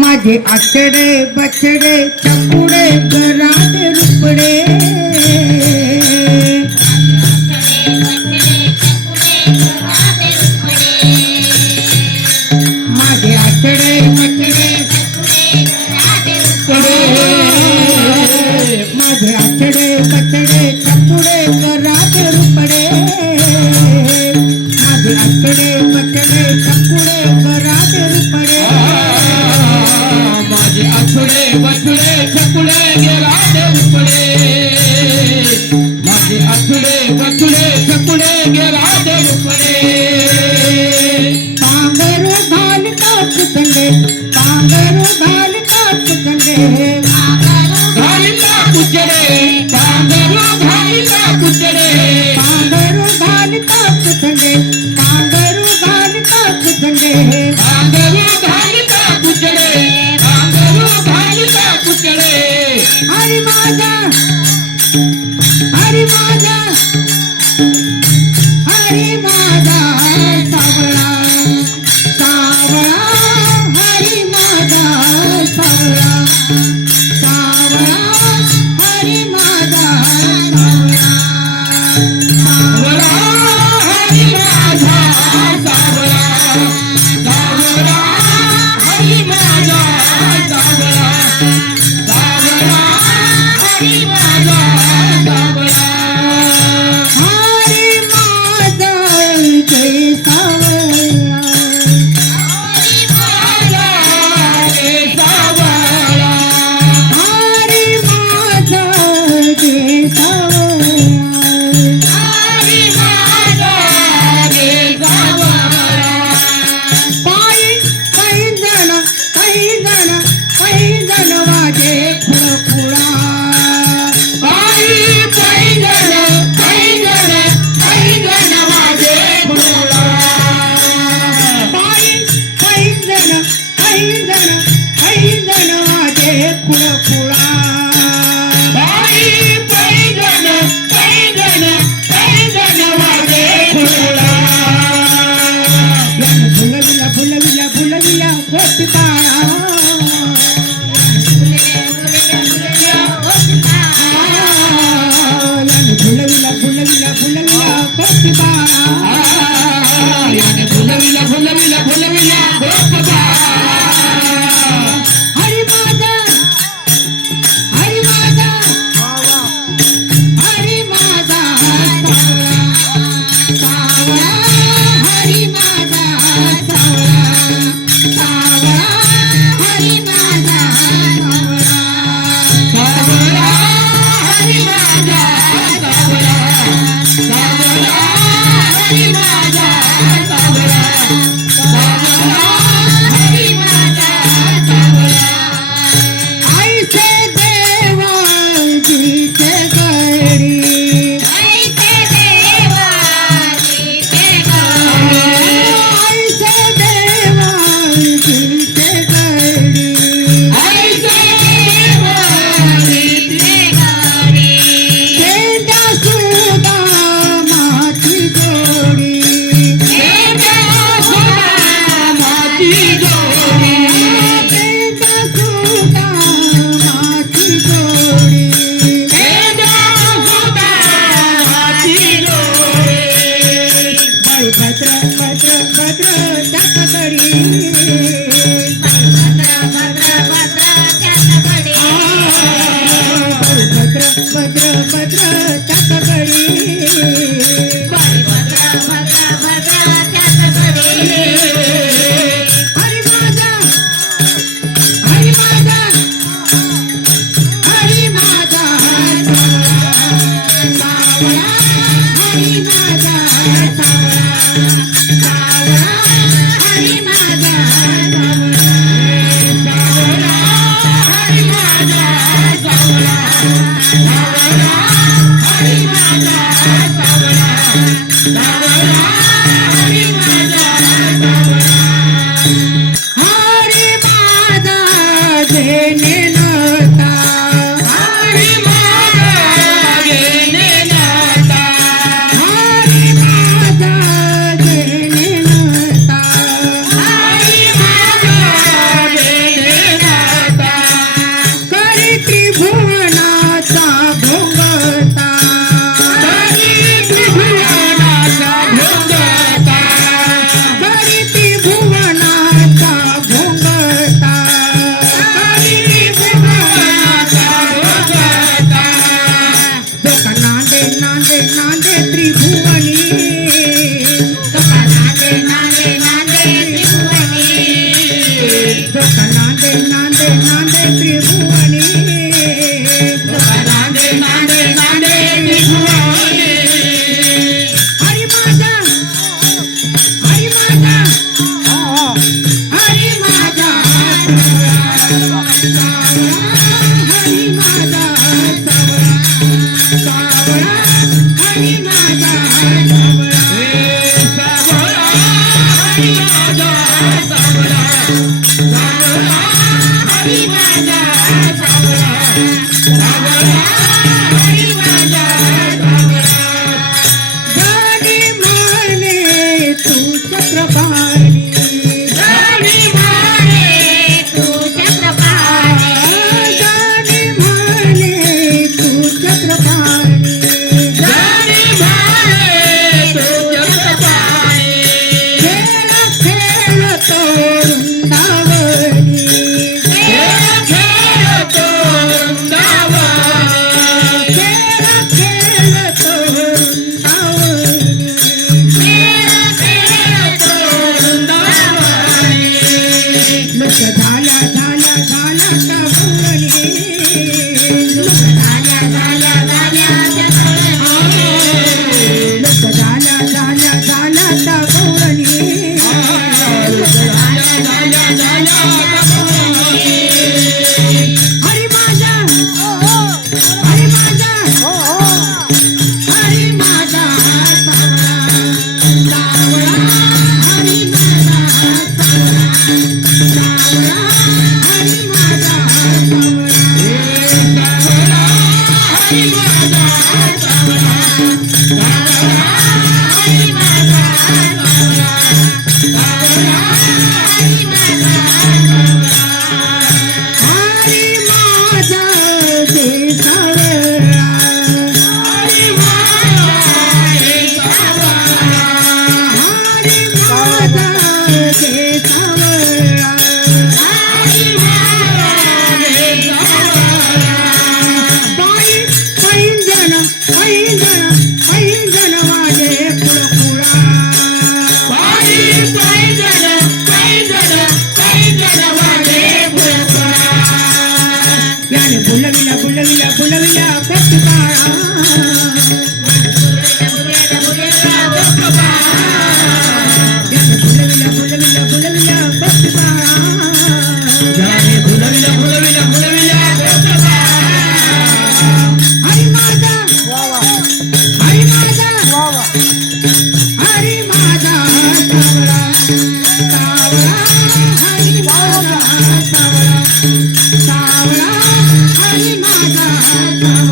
माझे आचडे बचडे चकुडे घरात रुपडे माझे आचडे बचडे माझे आचडे बचडे चकुडे घरात रुपडे माझे आचडे बचडे चकुडे घरात रुपडे माझे आचडे बचडे चकुडे घरात रुपडे माझे आचडे बचडे चकुडे घरात रुपडे पांघरू घालतात कुचंडे पांघरू घालतात कुचंडे घालिता कुचडे पांघरू घालिता कुचडे पांघरू घालतात कुचंडे पांघरू घालतात कुचंडे पांघरू घालिता कुचडे पांघरू घालिता कुचडे हरी माझा हरी माझा हरी माझा सावळा सावळा हरी माझा सावळा सावळा हरी माझा सावळा सावळा हरी माझा सावळा सावळा हरी माझा सावळा सावळा हरी माझा सावळा हरी माझा ते सावळा हरी माझा रे सावळा हरी माझा ते सावळा हरी माझा रे सावळा पायी पैंजण पैंजण पैंजण वाजे खुळखुळा पायी पैंजण पैंजण पैंजण वाजे खुळा पायी पैंजण पैंजण पैंजण वाजे खुळखुळा पायी पैंजण पैंजण पैंजण वाजे खुळा फुलविला फुलविला फुलविला होत ताळा फुलविला फुलविला फुलविला होत ताळा याने फुलविला फुलविला फुलविला गोपबा हरी माझा हरी माझा हरी माझा सावळा सावळा हरी माझा सावळा सावळा हरी माझा सावळा सावळा हरी माझा सावळा सावळा हरी माझा सावळा सावळा हरी माझा सावळा ऐसे देवाजीचे गडी ऐसे देवाजीचे गडी ऐसे देवाजीचे गडी ऐसे देवाजीचे गडी तेजा सुदा माती जोडी तेजा सुदा माती जोडी तेजा सुदा माती जोडी तेजा सुदा माती जोडी बळभद्र भद्र भद्र त्याकडे बळभद्र भद्र भद्र त्याकडे हरी माझा हरी माझा हरी माझा सावळा हरी माझा सावळा सावळा हरी माझा सावळा सावळा हरी माझा सावळा सावळा हरी माझा सावळा सावळा हरी माझा सावळा हरी माझा देणे नव्हता हरी माझा गेले नाता हरी माझा देणे नव्हता हरी माझा गेले याने बुलविला बुलविला बुलविला गोपबाळा याने बुलविला बुलविला बुलविला गोपबाळा याने भुलविला भुलविला भुलविला हरी माझा हरी माझा हरी माझा सावळा सावळा हरी माझा सावळा सावळा हरी माझा सावळा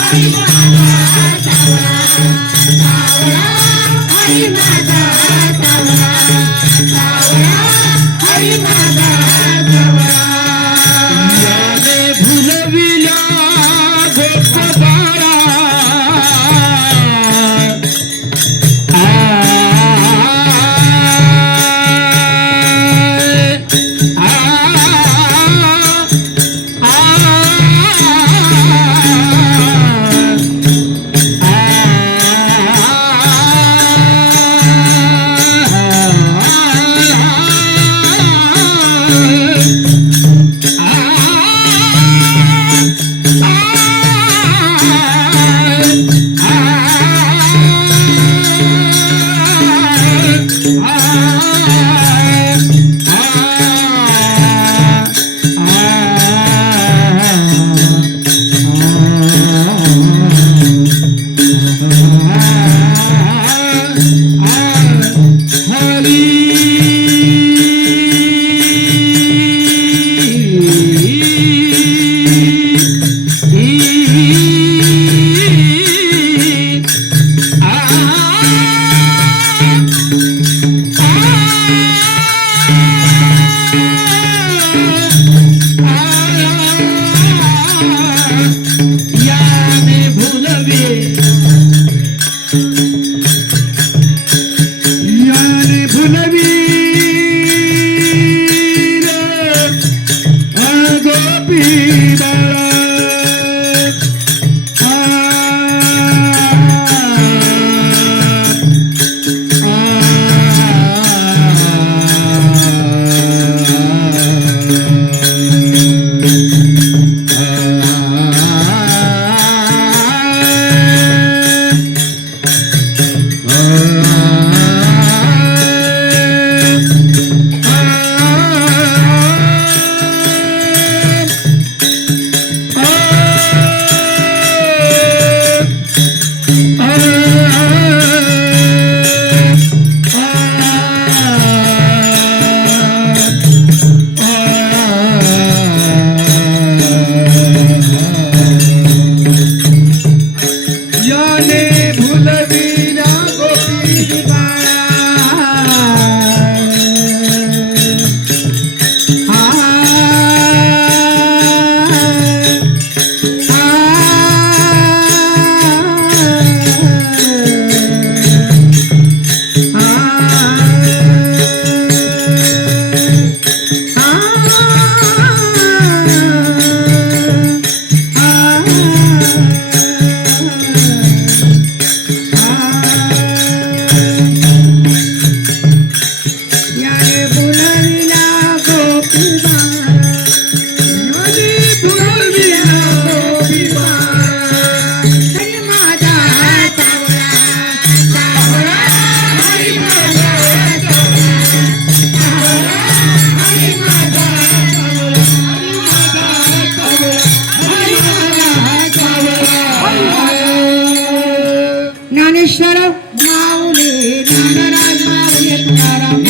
हरी माझा सावळा सावळा हरी माझा सावळा सावळा हरी माझा सावळा याने भुलविला गोपबाळा याने भुलवे याने भुलवीर गोपी बाळा याने भुलवीरा गोपी बाळा याने भुलविला गोपी बाळा याने भुलविला गोपी बाळा हरी माझा सावळा सावळा हरी माझा सावळा हरी माझा सावळा हरी माझा सावळा ज्ञानेश्वर माऊली ज्ञानराज माऊली तुकाराम